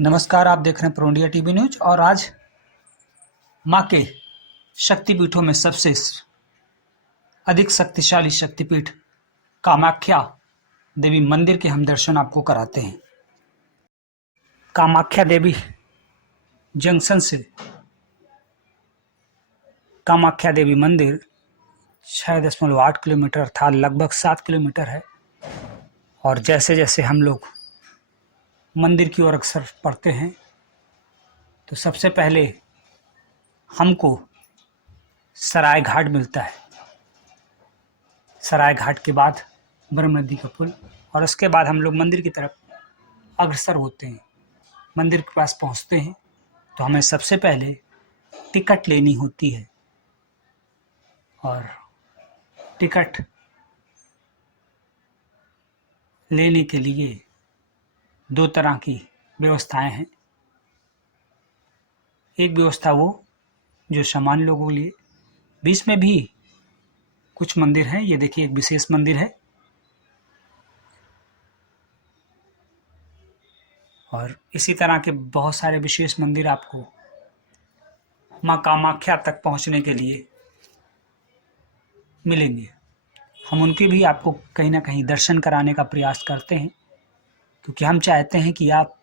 नमस्कार, आप देख रहे हैं प्रो इंडिया टीवी न्यूज। और आज माँ के शक्तिपीठों में सबसे अधिक शक्तिशाली शक्तिपीठ कामाख्या देवी मंदिर के हम दर्शन आपको कराते हैं। कामाख्या देवी जंक्शन से कामाख्या देवी मंदिर 6.8 किलोमीटर अर्थात लगभग 7 किलोमीटर है। और जैसे जैसे हम लोग मंदिर की ओर अग्रसर बढ़ते हैं तो सबसे पहले हमको सराय घाट मिलता है। सराय घाट के बाद ब्रह्म नदी का पुल, और उसके बाद हम लोग मंदिर की तरफ अग्रसर होते हैं। मंदिर के पास पहुंचते हैं तो हमें सबसे पहले टिकट लेनी होती है, और टिकट लेने के लिए दो तरह की व्यवस्थाएं हैं। एक व्यवस्था वो जो सामान्य लोगों के लिए, बीच में भी कुछ मंदिर हैं। ये देखिए, एक विशेष मंदिर है, और इसी तरह के बहुत सारे विशेष मंदिर आपको माँ कामाख्या तक पहुँचने के लिए मिलेंगे। हम उनके भी आपको कहीं ना कहीं दर्शन कराने का प्रयास करते हैं, क्योंकि हम चाहते हैं कि आप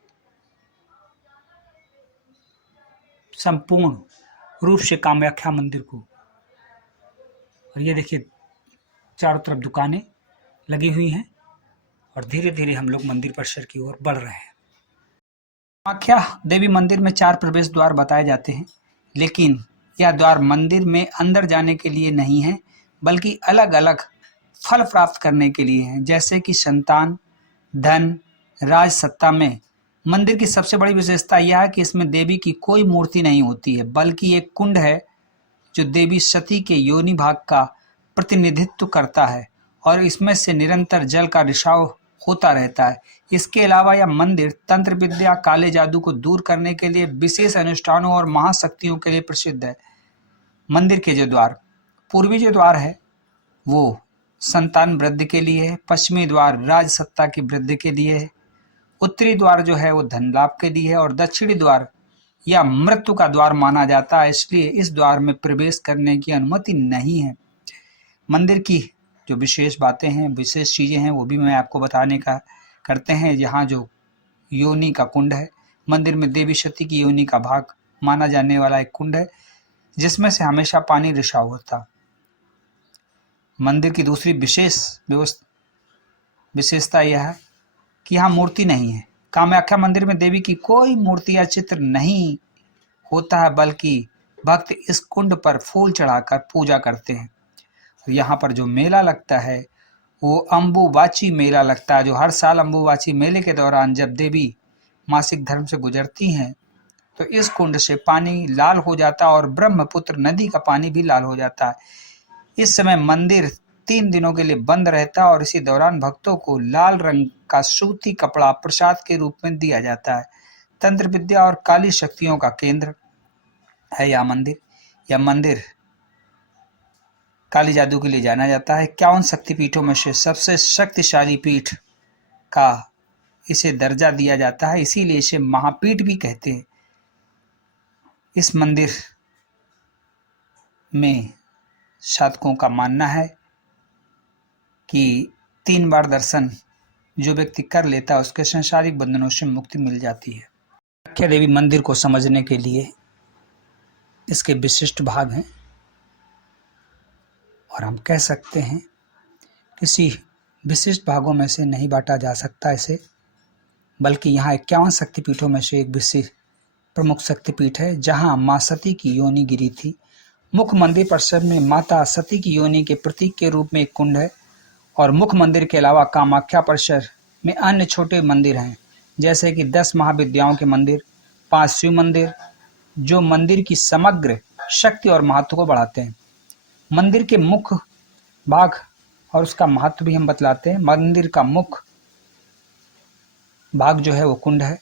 संपूर्ण रूप से कामाख्या मंदिर को, और ये देखिए चारों तरफ दुकानें लगी हुई हैं, और धीरे धीरे हम लोग मंदिर परिसर की ओर बढ़ रहे हैं। कामाख्या देवी मंदिर में 4 प्रवेश द्वार बताए जाते हैं, लेकिन यह द्वार मंदिर में अंदर जाने के लिए नहीं है, बल्कि अलग अलग फल प्राप्त करने के लिए हैं, जैसे कि संतान, धन, राज सत्ता में। मंदिर की सबसे बड़ी विशेषता यह है कि इसमें देवी की कोई मूर्ति नहीं होती है, बल्कि एक कुंड है जो देवी सती के योनि भाग का प्रतिनिधित्व करता है, और इसमें से निरंतर जल का रिसाव होता रहता है। इसके अलावा यह मंदिर तंत्र विद्या, काले जादू को दूर करने के लिए, विशेष अनुष्ठानों और महाशक्तियों के लिए प्रसिद्ध है। मंदिर के जो द्वार, पूर्वी जो द्वार है वो संतान वृद्धि के लिए है, पश्चिमी द्वार राज सत्ता की वृद्धि के लिए है, उत्तरी द्वार जो है वो धन लाभ के लिए है, और दक्षिणी द्वार या मृत्यु का द्वार माना जाता है, इसलिए इस द्वार में प्रवेश करने की अनुमति नहीं है। मंदिर की जो विशेष बातें हैं, विशेष चीज़ें हैं, वो भी मैं आपको बताने का करते हैं। यहाँ जो योनि का कुंड है, मंदिर में देवी सती की योनि का भाग माना जाने वाला एक कुंड है, जिसमें से हमेशा पानी रिसाव होता। मंदिर की दूसरी विशेषता यह है कि यहाँ मूर्ति नहीं है। कामाख्या मंदिर में देवी की कोई मूर्ति या चित्र नहीं होता है, बल्कि भक्त इस कुंड पर फूल चढ़ाकर पूजा करते हैं। यहाँ पर जो मेला लगता है वो अम्बुबाची मेला लगता है, जो हर साल अम्बुबाची मेले के दौरान जब देवी मासिक धर्म से गुजरती हैं तो इस कुंड से पानी लाल हो जाता है, और ब्रह्मपुत्र नदी का पानी भी लाल हो जाता है। इस समय मंदिर 3 दिनों के लिए बंद रहता है, और इसी दौरान भक्तों को लाल रंग का सूती कपड़ा प्रसाद के रूप में दिया जाता है। तंत्र विद्या और काली शक्तियों का केंद्र है यह मंदिर। यह मंदिर काली जादू के लिए जाना जाता है। 51 शक्तिपीठों में से सबसे शक्तिशाली पीठ का इसे दर्जा दिया जाता है, इसीलिए इसे महापीठ भी कहते हैं। इस मंदिर में साधकों का मानना है कि 3 बार दर्शन जो व्यक्ति कर लेता है उसके सांसारिक बंधनों से मुक्ति मिल जाती है। कामाख्या देवी मंदिर को समझने के लिए इसके विशिष्ट भाग हैं, और हम कह सकते हैं किसी विशिष्ट भागों में से नहीं बांटा जा सकता इसे, बल्कि यहाँ 51 शक्तिपीठों में से एक विशेष प्रमुख शक्तिपीठ है, जहाँ माँ सती की योनि गिरी थी। मुख्य मंदिर परिसर में माता सती की योनि के प्रतीक के रूप में एक कुंड है, और मुख्य मंदिर के अलावा कामाख्या परिसर में अन्य छोटे मंदिर हैं, जैसे कि 10 महाविद्याओं के मंदिर, 5 शिव मंदिर, जो मंदिर की समग्र शक्ति और महत्व को बढ़ाते हैं। मंदिर के मुख्य भाग और उसका महत्व भी हम बतलाते हैं। मंदिर का मुख्य भाग जो है वो कुंड है।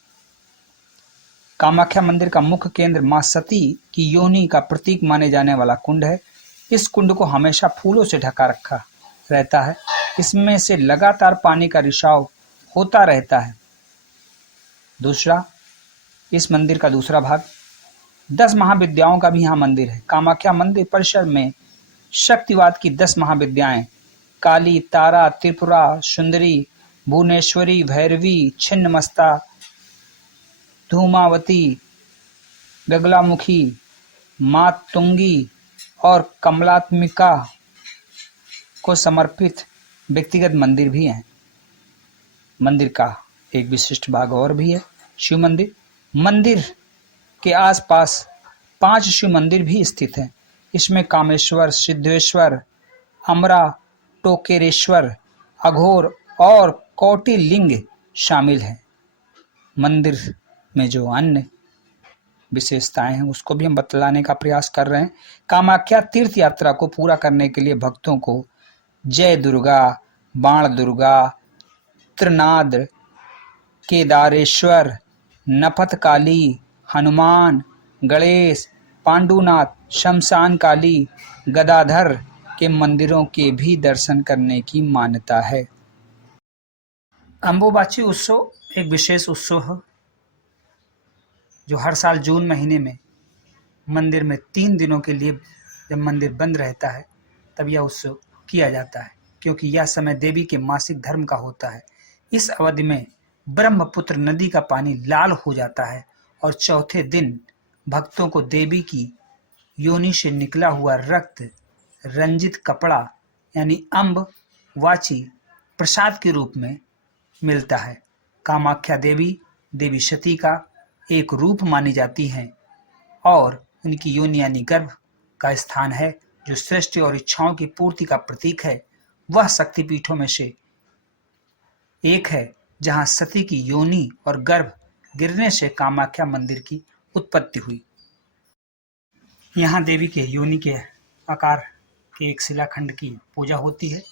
कामाख्या मंदिर का मुख्य केंद्र मां सती की योनि का प्रतीक माने जाने वाला कुंड है। इस कुंड को हमेशा फूलों से ढका रखा रहता है, इसमें से लगातार पानी का रिसाव होता रहता है। दूसरा, इस मंदिर का दूसरा भाग। 10 महाविद्याओं का भी यहाँ मंदिर है। कामाख्या मंदिर परिसर में शक्तिवाद की 10 महाविद्याएं काली, तारा, त्रिपुरा सुंदरी, भुवनेश्वरी, भैरवी, छिन्नमस्ता, धूमावती, गगलामुखी, मातुंगी और कमलात्मिका को समर्पित व्यक्तिगत मंदिर भी हैं। मंदिर का एक विशिष्ट भाग और भी है, शिव मंदिर। मंदिर के आसपास 5 शिव मंदिर भी स्थित हैं। इसमें कामेश्वर, सिद्धेश्वर, अमरा, टोकेरेश्वर, अघोर और कौटिलिंग शामिल हैं। मंदिर में जो अन्य विशेषताएं हैं उसको भी हम बतलाने का प्रयास कर रहे हैं। कामाख्या तीर्थ यात्रा को पूरा करने के लिए भक्तों को जय दुर्गा, बाण दुर्गा, त्रिनाद, केदारेश्वर, नपथकाली, हनुमान, गणेश, पांडुनाथ, शमशान काली, गदाधर के मंदिरों के भी दर्शन करने की मान्यता है। अंबुबाची उत्सव एक विशेष उत्सव है जो हर साल जून महीने में मंदिर में 3 दिनों के लिए जब मंदिर बंद रहता है तब यह उत्सव किया जाता है, क्योंकि यह समय देवी के मासिक धर्म का होता है। इस अवधि में ब्रह्मपुत्र नदी का पानी लाल हो जाता है और चौथे दिन भक्तों को देवी की योनि से निकला हुआ रक्त रंजित कपड़ा यानी अम्ब वाची प्रसाद के रूप में मिलता है। कामाख्या देवी देवी सती का एक रूप मानी जाती हैं और उनकी योनि यानी गर्भ का स्थान है जो सृष्टि और इच्छाओं की पूर्ति का प्रतीक है। वह शक्तिपीठों में से एक है जहां सती की योनि और गर्भ गिरने से कामाख्या मंदिर की उत्पत्ति हुई। यहाँ देवी के योनि के आकार के एक शिलाखंड की पूजा होती है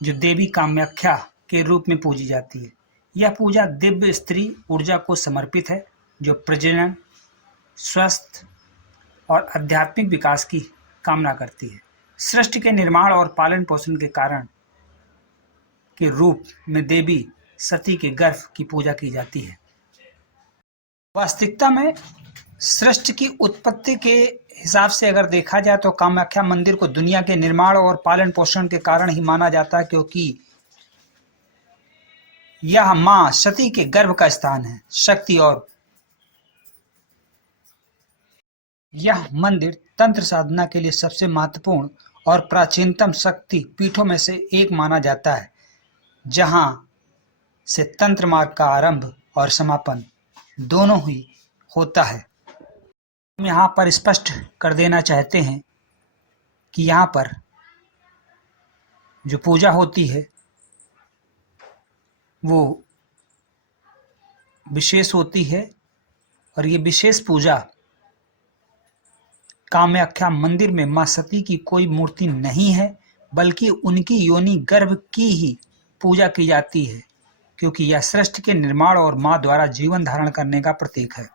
जो देवी कामाख्या के रूप में पूजी जाती है। यह पूजा दिव्य स्त्री ऊर्जा को समर्पित है जो प्रजनन, स्वस्थ और आध्यात्मिक विकास की कामना करती है। सृष्टि के निर्माण और पालन पोषण के कारण के रूप में देवी सती के गर्भ की पूजा की जाती है। वास्तविकता में सृष्टि की उत्पत्ति के हिसाब से अगर देखा जाए तो कामाख्या मंदिर को दुनिया के निर्माण और पालन पोषण के कारण ही माना जाता है, क्योंकि यह मां सती के गर्भ का स्थान है। शक्ति और यह मंदिर तंत्र साधना के लिए सबसे महत्वपूर्ण और प्राचीनतम शक्ति पीठों में से एक माना जाता है, जहां से तंत्र मार्ग का आरंभ और समापन दोनों ही होता है। हम यहाँ पर स्पष्ट कर देना चाहते हैं कि यहाँ पर जो पूजा होती है वो विशेष होती है और ये विशेष पूजा कामाख्या मंदिर में मां सती की कोई मूर्ति नहीं है, बल्कि उनकी योनि गर्भ की ही पूजा की जाती है, क्योंकि यह सृष्टि के निर्माण और मां द्वारा जीवन धारण करने का प्रतीक है।